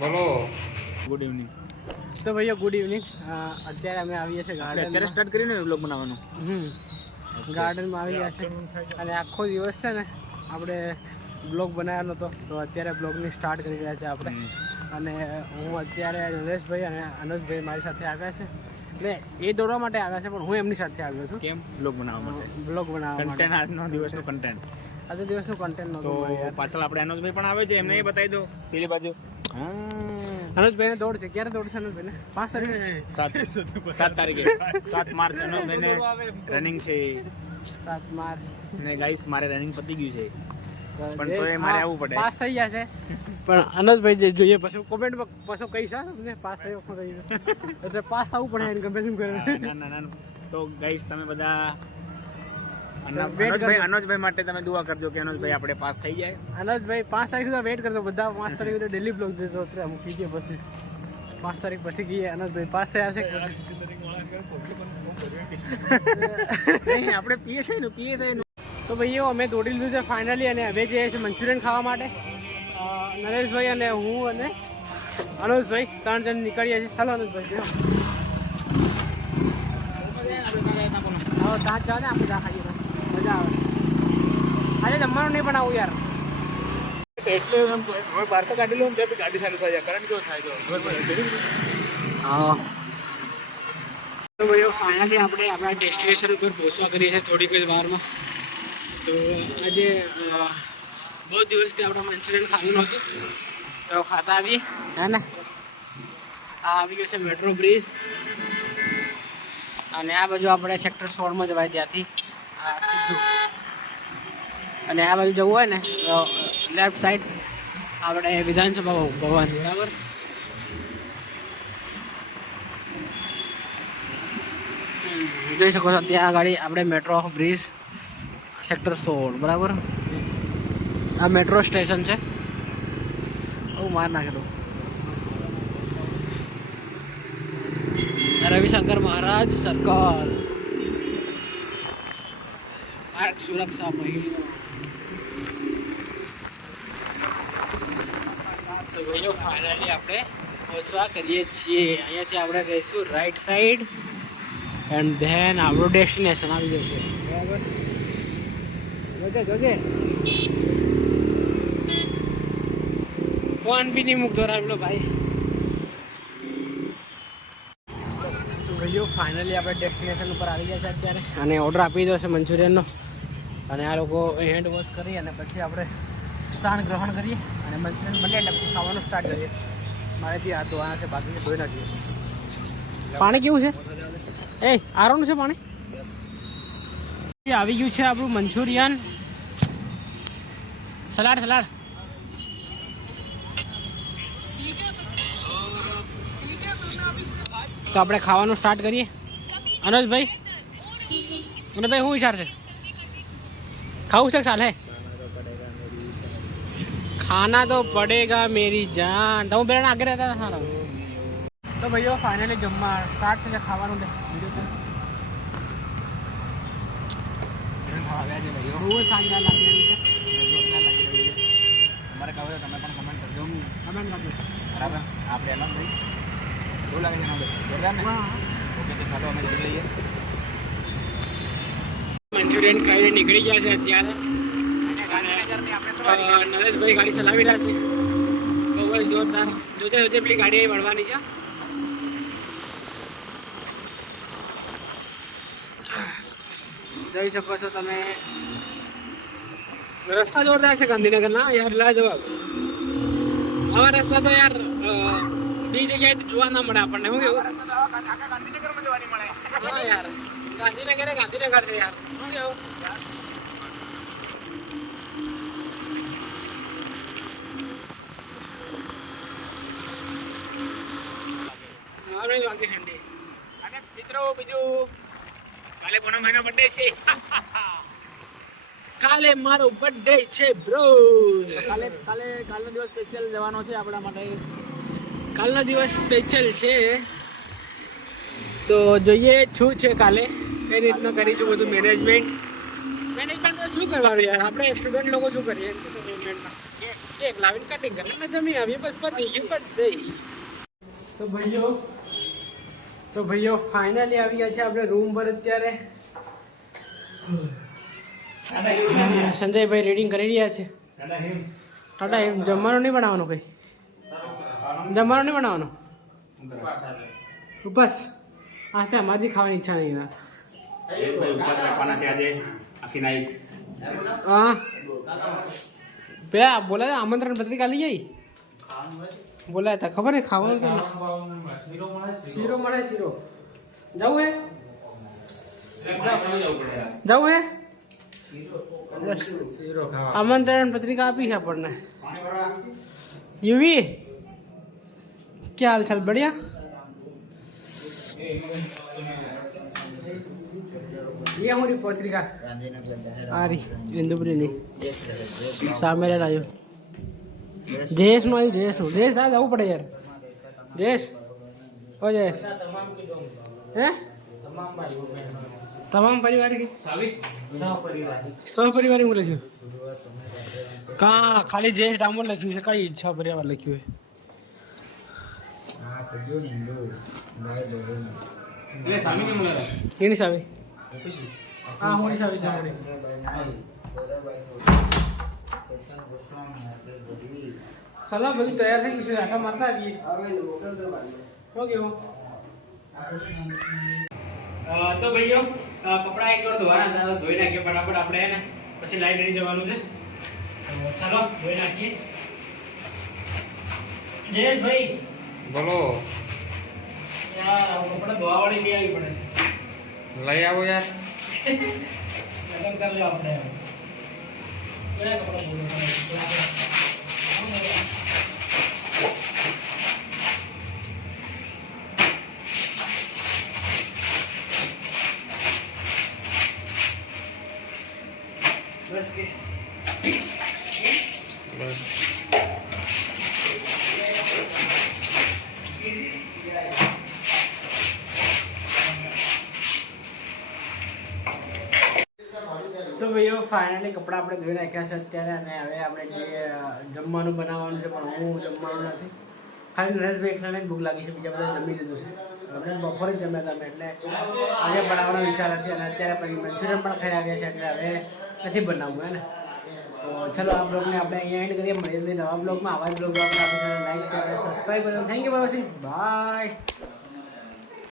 બોલો. Good evening. તો ભાઈઓ ગુડ ઇવનિંગ. અત્યારે અમે આવીએ છીએ ગાર્ડન. અત્યારે સ્ટાર્ટ કરીને વ્લોગ બનાવવાનું. ગાર્ડનમાં આવી ગયા છે અને આખો દિવસ છે ને આપણે બ્લોગ બનાવ્યો નહોતો, તો અત્યારે બ્લોગની સ્ટાર્ટ કરી રહ્યા છે આપણે. અને હું અત્યારે નરેશભાઈ અને અનુજભાઈ મારી સાથે આવ્યા છે ને એ દોડવા માટે આવ્યા છે, પણ હું એમની સાથે આવ્યો છું. કેમ? બ્લોગ બનાવવા માટે. બ્લોગ બનાવવા માટે. કન્ટેન્ટ આજનો દિવસનું કન્ટેન્ટ. આજે દિવસનું કન્ટેન્ટ તો નહોતું. પાછળ આપણે અનુજભાઈ પણ આવે છે, એમને એ બતાવી દો પેલી બાજુ. અનુજભાઈને દોડ છે. ક્યારે દોડ છે અનુજભાઈને? 5 તારીખે. 7 તારીખે 7 માર્ચ અનુજભાઈને રનિંગ છે. 7 માર્ચ. ને ગાઈસ મારે રનિંગ પતી ગયું છે, પણ તોય મારે આવવું પડે. પાસ થઈ ગયા છે, પણ અનુજભાઈ જે જોઈએ પછી કોમેન્ટમાં પાછો કહીશ તમને પાસ થયો થઈ ગયો એટલે પાસ થવું પડે એની ગમે તેમ કરે. ના. તો ગાઈસ તમે બધા અનુજભાઈ માટે તમે દુઆ કરજો કે અનુજભાઈ આપણે પાસ થઈ જાય. અનુજભાઈ 5 તારીખ સુધી વેઇટ કરજો. બધા 5 તારીખ સુધી ડેલી બ્લોગ દેજો. અત્યારે મૂકી ગયો પછી 5 તારીખ પછી ગઈએ. અનુજભાઈ પાસ થયા છે નહીં, આપણે પીએસઆઈ નું. તો ભાઈઓ અમે દોડી લીધું છે ફાઇનલી, અને હવે જઈએ છીએ મંચુરિયન ખાવા માટે. નરેશભાઈ અને હું અને અનુજભાઈ 3 જણ નીકળીએ છીએ. ચાલો અનુજભાઈ ત્યાં જાઓ ને, આપણે ત્યાં ખાઈએ મજા આવે. આજે જમવાનું નહીં બનાવું યાર, એટલે બહાર તો કાઢી લઉં ત્યાં ગાડી ચાલુ થાય, કરંટ કેવો થાય તો. હા તો ભાઈઓ ફાઇનલી આપણે આપણા ડેસ્ટિનેશન ઉપર પહોંચવા કરીએ છીએ થોડીક જ વારમાં. તો આજે બહુ દિવસથી આપણે મંચુરિયન ખાવું નહોતું, તો ખાતા આવીએ. હે ને આ આવી ગયો છે મેટ્રો બ્રિજ, અને આ બાજુ આપણે સેક્ટર 16માં જવાય ત્યાંથી આ સીધું. અને આ બાજુ જવું હોય ને તો લેફ્ટ સાઈડ આપણે વિધાનસભા ભવન, બરાબર. જોઈ શકો છો ત્યાં આગળ આપણે મેટ્રો બ્રિજ સેક્ટર 16, બરાબર. આ મેટ્રો સ્ટેશન છે. હું માર નાખેલું રવિશંકર મહારાજ સર્કલ, માર્ગ સુરક્ષા મહિલા. તો ભાઈઓ ફાઇનલી આપણે પહોંચવા કરીએ છીએ. અહીંયાથી આપણે રહીશું રાઈટ સાઈડ, એન્ડ ધેન આપણું ડેસ્ટિનેશન આવી જશે, બરાબર. જોજે ફોન બી નહીં મૂકતો રાબલો ભાઈ. ભાઈઓ ફાઇનલી આપણે ડેસ્ટિનેશન ઉપર આવી ગયા છે અત્યારે, અને ઓર્ડર આપી દો છે મંચુરિયનનો. અને આ લોકો હેન્ડ વોશ કરી અને પછી આપણે સ્થાન ગ્રહણ કરીએ અને મંચુરિયન બને એટલે પછી ખાવાનું સ્ટાર્ટ કરીએ. મારેથી આ ધોવાના છે, બાકી ધોઈ નાખીએ. પાણી કેવું છે? એ આરોનું છે પાણી. આવી ગયું છે આપણું મંચુરિયન. સલાડ તો આપણે ખાવાનું સ્ટાર્ટ કરીએ. અનુજભાઈ શું વિચાર છે? ખાવું છે ચાલે? ખાના તો પડેગા મેરી જાન. તમે બેન આગળ રહેતા હતા સારા. તો ભાઈઓ ફાઇનલી જમવા સ્ટાર્ટ છે, ખાવાનું. બહુ શાનદાર લાગી રહ્યું છે. તમારે કહો તમે પણ કમેન્ટ કરજો. કમેન્ટ કરજો. બરાબર. આપણે એમ ભાઈ કેવું લાગે છે? જોરદાર ને? ઓકે તો ચાલો અમે જઈ લઈએ. મંચુરિયન ખાઈને નીકળી ગયા છે અત્યારે. નરેશભાઈ ગાડી ચલાવી રહ્યા છે, બહુ જ જોરદાર. જોતે પેલી ગાડી વળવાની છે. જોઈ શકો છો તમે, રસ્તા જોરદાર છે ગાંધીનગર ના યાર. લાજવાબ. આવા રસ્તા તો યાર બીજી જગ્યાએ જોવા ના મળે આપણને. શું કેવું? ગાંધીનગરમાં જવાની મળે. હા યાર, ગાંધીનગર છે યાર. શું કેવું? ઠંડી. અને મિત્રો બીજું કાલે કોનો મહિનો બર્થડે છે? કાલે મારો બર્થડે છે બ્રો. કાલનો દિવસ સ્પેશિયલ જવાનો છે આપણા માટે. કાલનો દિવસ સ્પેશિયલ છે, તો જોઈએ શું છે કાલે, કઈ રીતના કરીશું બધું મેનેજમેન્ટ તો શું કરવાનું યાર, આપણે સ્ટુડન્ટ લોકો શું કરીએ એક લાવીને કટિંગ કરે ને જમી આવીએ બસ પતી ગયું પતી દઈ. તો ભાઈઓ ફાઇનલી આવી ગયા છે આપણે રૂમ પર અત્યારે. સંજયભાઈ રીડિંગ કરી રહ્યા છે. ટાટા એમ જમવાનું નહીં બનાવવાનું, કઈ જમવાનું નહીં બનાવવાનું. ઉપવાસ આજે અમારી ખાવાની ઈચ્છા નહીં. હા પેલા બોલા આમંત્રણ પત્રિકા લઈ જઈ બોલાયા હતા, ખબર હે ખાવાનું કે શીરો મળે. શીરો જવું હે, જવું હે. આમંત્રણ પત્રિકા આપી છે આપણને. યુવી क्या हाल चाल, बढ़िया. ये हमारी पत्रिका आ रही इंदुपुरी नहीं सामने लायो. जयेश नो आई, जयेश नो. जयेश आज आવું પડે યાર. जयेश ओ जयेश हैं તમામ પરિવાર की સહપરિવાર બોલે છે. કા ખાલી જયેશ ડામોર લખ્યું છે, કઈ સહપરિવાર લખ્યું છે. કેની સાવી? હા હોની સાવી તમારી. સલાહ બધું તૈયાર થઈ ગયું છે, આટા મારતા આવીએ. ઓકે તો ભાઈઓ કપડા એક વાર ધોવાના હતા, ધોઈ નાખીએ ફટાફટ આપણે એને, પછી લાઇબ્રેરી જવાનું છે. તો ચાલો ધોઈ નાખીએ. જયેશભાઈ બોલો યાર, કપડા ધોવા વાળી લઈ આવી પડે છે. લઈ આવો યાર. લગન કરી લે આપણે. કયા કપડા ધોવા? બસ કે બસ તો ભાઈઓ ફાઇનલી કપડાં આપણે ધોઈ નાખ્યા છે અત્યારે. અને હવે આપણે જે જમવાનું બનાવવાનું છે, પણ હું જમવાનું નથી. ખાલી નરેશભાઈ એકલાને જ ભૂખ લાગી છે, બીજા બધા જમી લીધું છે. આપણે બપોરે જ જમ્યા હતા એટલે આજે બનાવવાનો વિચાર નથી. અને અત્યારે પછી મંચુરિયન પણ ખાઈ આવ્યા છે એટલે હવે નથી બનાવવું હે ને. તો ચલો આ બ્લોગને આપણે અહીંયા એન્ડ કરીએ. મળીએ નવા બ્લોગમાં. આવા જ બ્લોગ આપણે લાઈક શેર અને સબસ્ક્રાઈબ કરો. Thank you for watching. By.